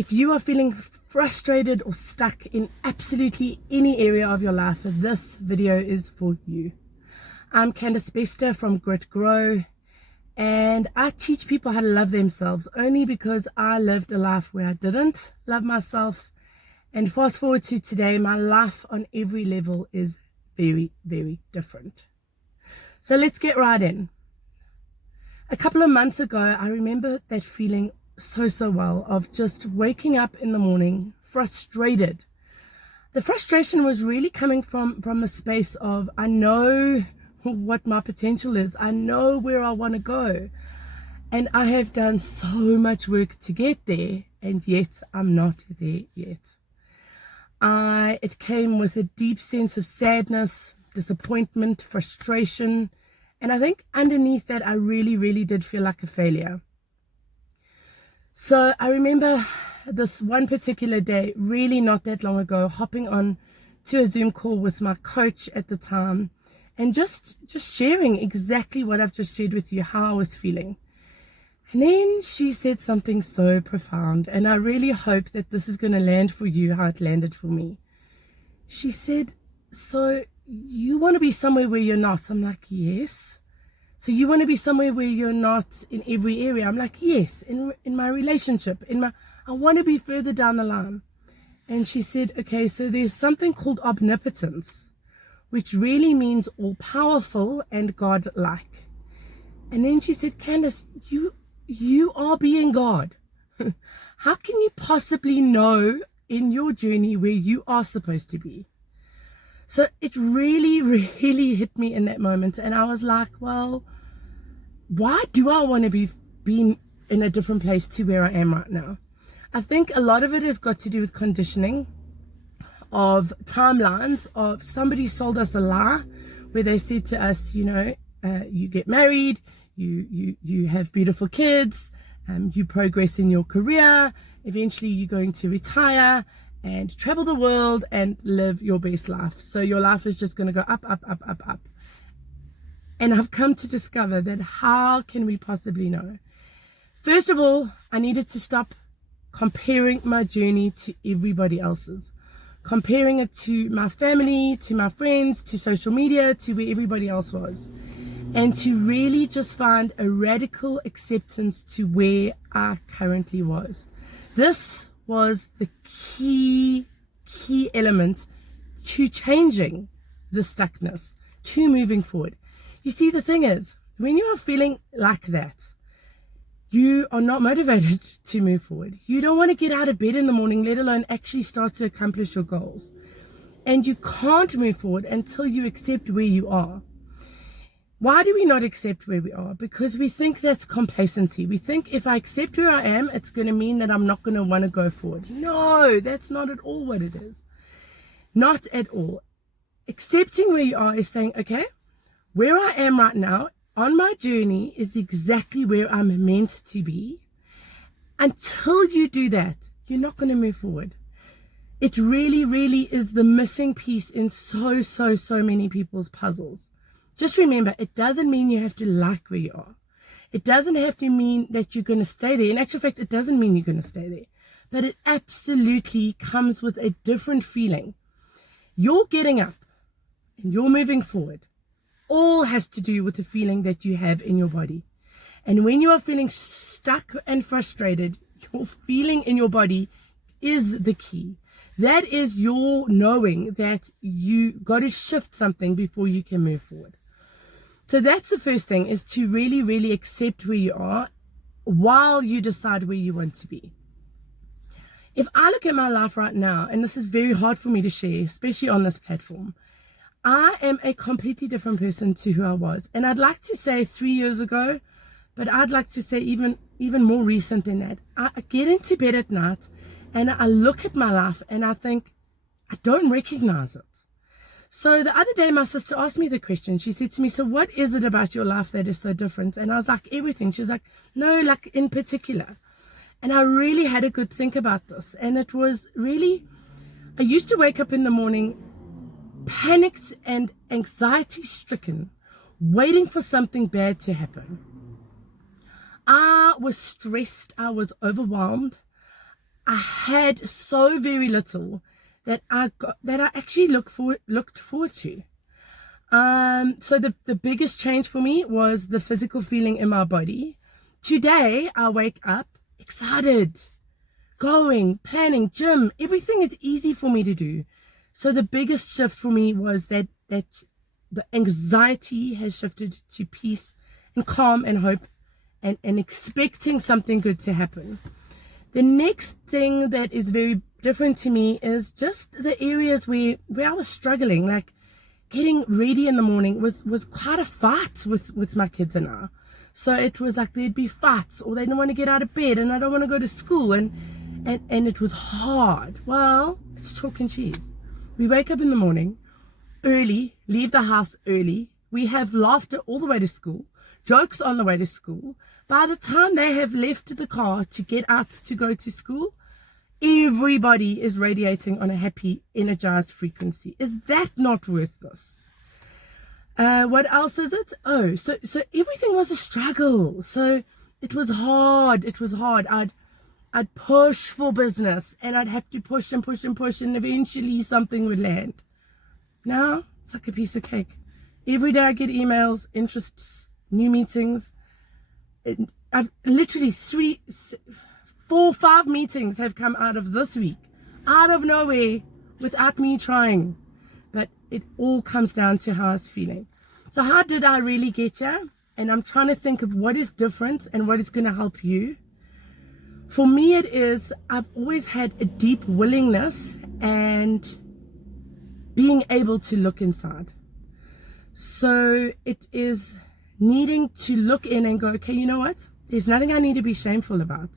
If you are feeling frustrated or stuck in absolutely any area of your life, this video is for you. I'm Candice Bester from Grit Grow, and I teach people how to love themselves only because I lived a life where I didn't love myself. And fast forward to today, my life on every level is very, very different. So let's get right in. A couple of months ago, I remember that feeling so well of just waking up in the morning frustrated. The frustration was really coming from a space of, I know what my potential is. I know where I want to go. And I have done so much work to get there, and yet I'm not there yet. It came with a deep sense of sadness, disappointment, frustration. And I think underneath that, I really did feel like a failure. So I remember this one particular day, really not that long ago, hopping on to a Zoom call with my coach at the time and just sharing exactly what I've just shared with you, how I was feeling. And then she said something so profound, and I really hope that this is going to land for you how it landed for me. She said, so you want to be somewhere where you're not? I'm like, yes. So you want to be somewhere where you're not in every area? I'm like, yes, in my relationship, I want to be further down the line. And she said, okay, so there's something called omnipotence, which really means all-powerful and God-like. And then she said, Candice, you are being God. How can you possibly know in your journey where you are supposed to be? So it really hit me in that moment. And I was like, well, why do I want to be in a different place to where I am right now? I think a lot of it has got to do with conditioning, of timelines, of somebody sold us a lie where they said to us, you get married, you have beautiful kids, you progress in your career, eventually you're going to retire and travel the world and live your best life. So your life is just going to go up. And I've come to discover that how can we possibly know? First of all, I needed to stop comparing my journey to everybody else's. Comparing it to my family, to my friends, to social media, to where everybody else was. And to really just find a radical acceptance to where I currently was. This was the key element to changing the stuckness, to moving forward. You see, the thing is, when you are feeling like that, you are not motivated to move forward. You don't want to get out of bed in the morning, let alone actually start to accomplish your goals. And you can't move forward until you accept where you are. Why do we not accept where we are? Because we think that's complacency. We think if I accept where I am, it's going to mean that I'm not going to want to go forward. No, that's not at all what it is. Not at all. Accepting where you are is saying, okay, where I am right now on my journey is exactly where I'm meant to be. Until you do that, you're not going to move forward. It really is the missing piece in so many people's puzzles. Just remember, it doesn't mean you have to like where you are. It doesn't have to mean that you're going to stay there. In actual fact, it doesn't mean you're going to stay there. But it absolutely comes with a different feeling. You're getting up and you're moving forward. All has to do with the feeling that you have in your body. And when you are feeling stuck and frustrated, your feeling in your body is the key. That is your knowing that you got to shift something before you can move forward. So that's the first thing, is to really accept where you are while you decide where you want to be. If I look at my life right now, and this is very hard for me to share, especially on this platform, I am a completely different person to who I was. And I'd like to say 3 years ago, but I'd like to say even more recent than that. I get into bed at night and I look at my life and I think, I don't recognize it. So the other day, my sister asked me the question. She said to me, so what is it about your life that is so different? And I was like, everything. She was like, no, like in particular. And I really had a good think about this. And it was really, I used to wake up in the morning panicked and anxiety stricken, waiting for something bad to happen. I was stressed. I was overwhelmed. I had so very little that I actually looked forward to. So the biggest change for me was the physical feeling in my body. Today, I wake up excited, going, planning, gym, everything is easy for me to do. So the biggest shift for me was that the anxiety has shifted to peace and calm and hope and expecting something good to happen. The next thing that is very different to me is just the areas where I was struggling, like getting ready in the morning was quite a fight with my kids and I. So it was like there'd be fights, or they didn't want to get out of bed, and I don't want to go to school, and it was hard. Well, it's chalk and cheese. We wake up in the morning early, leave the house early. We have laughter all the way to school, jokes on the way to school. By the time they have left the car to get out to go to school, everybody is radiating on a happy, energized frequency. Is that not worth this? What else is it? Oh, so everything was a struggle. So it was hard. I'd push for business, and I'd have to push and push and push, and eventually something would land. Now it's like a piece of cake. Every day I get emails, interests, new meetings. I've literally 4, 5 meetings have come out of this week, out of nowhere, without me trying. But it all comes down to how I was feeling. So how did I really get here? And I'm trying to think of what is different and what is going to help you. For me, it is, I've always had a deep willingness and being able to look inside. So it is needing to look in and go, okay, you know what? There's nothing I need to be shameful about.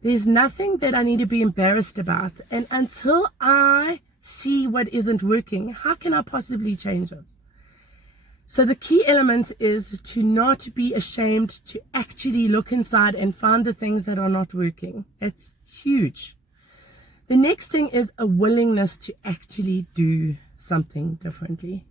There's nothing that I need to be embarrassed about. And until I see what isn't working, how can I possibly change it? So the key element is to not be ashamed to actually look inside and find the things that are not working. It's huge. The next thing is a willingness to actually do something differently.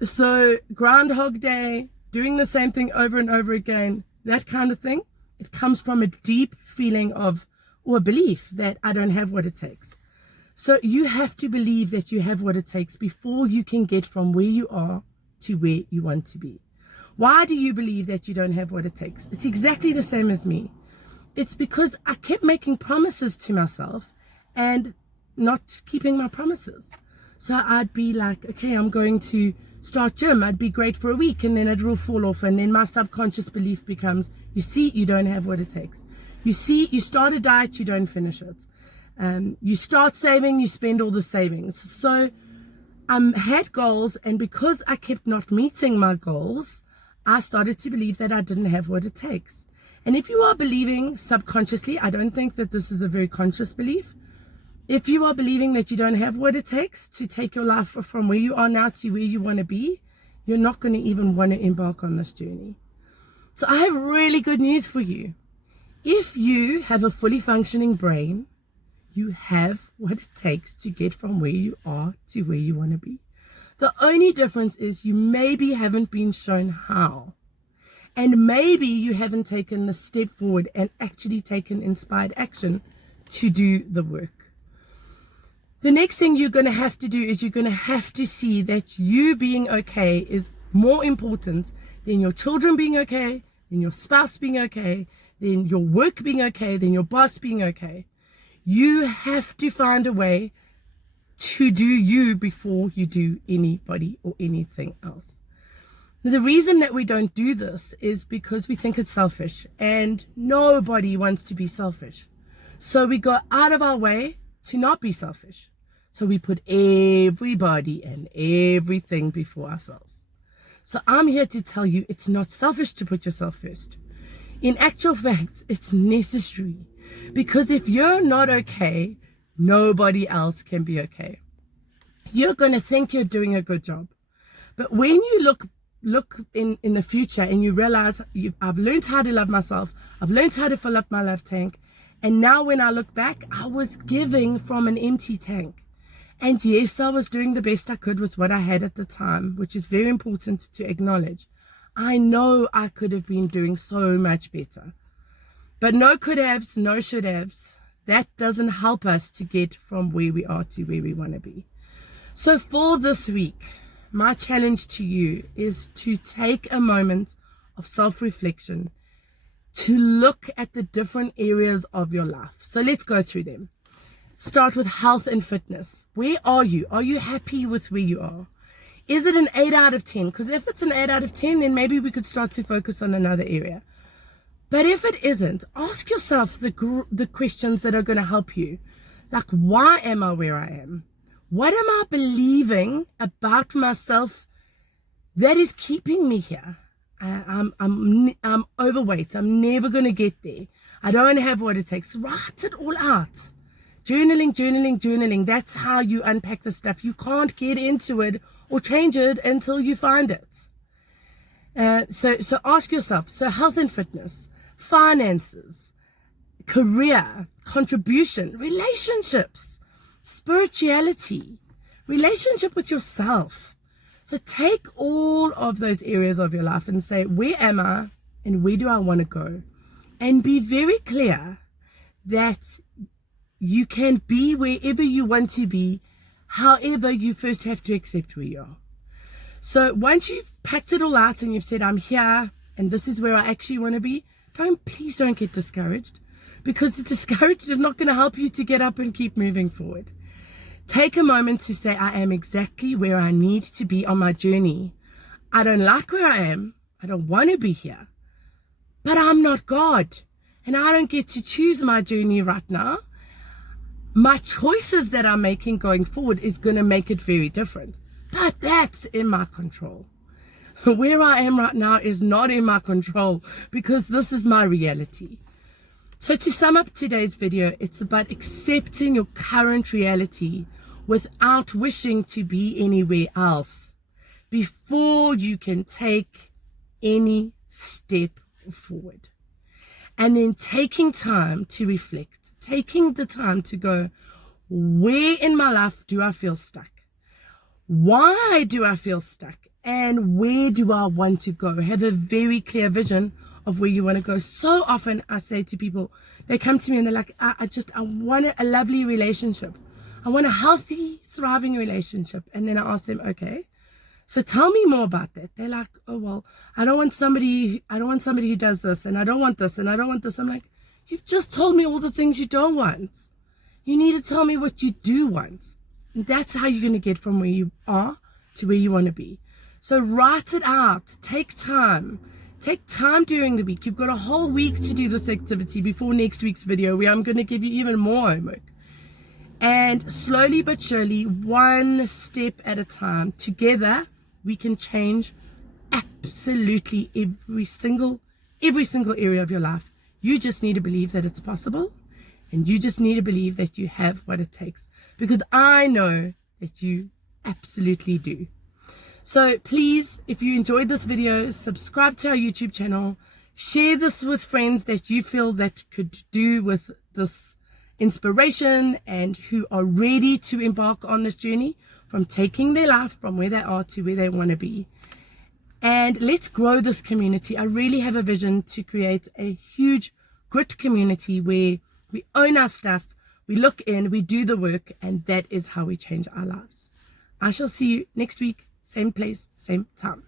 So Groundhog Day, doing the same thing over and over again, that kind of thing, it comes from a deep feeling of, or a belief that I don't have what it takes. So you have to believe that you have what it takes before you can get from where you are to where you want to be. Why do you believe that you don't have what it takes? It's exactly the same as me. It's because I kept making promises to myself and not keeping my promises. So I'd be like, okay, I'm going to start gym. I'd be great for a week, and then it will fall off. And then my subconscious belief becomes, you see, you don't have what it takes. You see, you start a diet, you don't finish it. You start saving, you spend all the savings. So I had goals, and because I kept not meeting my goals, I started to believe that I didn't have what it takes. And if you are believing subconsciously, I don't think that this is a very conscious belief. If you are believing that you don't have what it takes to take your life from where you are now to where you want to be, you're not going to even want to embark on this journey. So I have really good news for you. If you have a fully functioning brain, you have what it takes to get from where you are to where you want to be. The only difference is you maybe haven't been shown how. And maybe you haven't taken the step forward and actually taken inspired action to do the work. The next thing you're going to have to do is you're going to have to see that you being okay is more important than your children being okay, than your spouse being okay, than your work being okay, than your boss being okay. You have to find a way to do you before you do anybody or anything else. The reason that we don't do this is because we think it's selfish, and nobody wants to be selfish. So we go out of our way to not be selfish. So we put everybody and everything before ourselves. So I'm here to tell you it's not selfish to put yourself first. In actual fact, it's necessary. Because if you're not okay, nobody else can be okay. You're going to think you're doing a good job. But when you look in the future and you realize I've learned how to love myself, I've learned how to fill up my love tank, and now when I look back, I was giving from an empty tank. And yes, I was doing the best I could with what I had at the time, which is very important to acknowledge. I know I could have been doing so much better. But no could haves, no should haves. that doesn't help us to get from where we are to where we want to be. So for this week, my challenge to you is to take a moment of self-reflection to look at the different areas of your life. So let's go through them. Start with health and fitness. Where are you? Are you happy with where you are? Is it an 8 out of 10? Because if it's an 8 out of 10, then maybe we could start to focus on another area. But if it isn't, ask yourself the questions that are going to help you. Like, why am I where I am? What am I believing about myself that is keeping me here? I'm overweight. I'm never going to get there. I don't have what it takes. Write it all out. Journaling. That's how you unpack the stuff. You can't get into it or change it until you find it. So ask yourself, so health and fitness, finances, career, contribution, relationships, spirituality, relationship with yourself. So take all of those areas of your life and say, where am I and where do I want to go? And be very clear that you can be wherever you want to be. However, you first have to accept where you are. So once you've packed it all out and you've said, I'm here and this is where I actually want to be, please don't get discouraged, because the discouraged is not going to help you to get up and keep moving forward. Take a moment to say, I am exactly where I need to be on my journey. I don't like where I am. I don't want to be here. But I'm not God. And I don't get to choose my journey right now. My choices that I'm making going forward is going to make it very different. But that's in my control. Where I am right now is not in my control, because this is my reality. So to sum up today's video, it's about accepting your current reality without wishing to be anywhere else before you can take any step forward. And then taking time to reflect, taking the time to go, where in my life do I feel stuck? Why do I feel stuck? And where do I want to go? Have a very clear vision of where you want to go. So often I say to people, they come to me and they're like, I want a lovely relationship. I want a healthy, thriving relationship. And then I ask them, okay, so tell me more about that. They're like, oh, well, I don't want somebody who does this, and I don't want this, and I don't want this. I'm like, you've just told me all the things you don't want. You need to tell me what you do want. And that's how you're going to get from where you are to where you want to be. So write it out. Take time. Take time during the week. You've got a whole week to do this activity before next week's video, where I'm going to give you even more homework. And slowly but surely, one step at a time, together, we can change absolutely every single area of your life. You just need to believe that it's possible, and you just need to believe that you have what it takes, because I know that you absolutely do. So please, if you enjoyed this video, subscribe to our YouTube channel, share this with friends that you feel that could do with this inspiration and who are ready to embark on this journey from taking their life from where they are to where they want to be. And let's grow this community. I really have a vision to create a huge grit community where we own our stuff, we look in, we do the work, and that is how we change our lives. I shall see you next week. Same place, same time.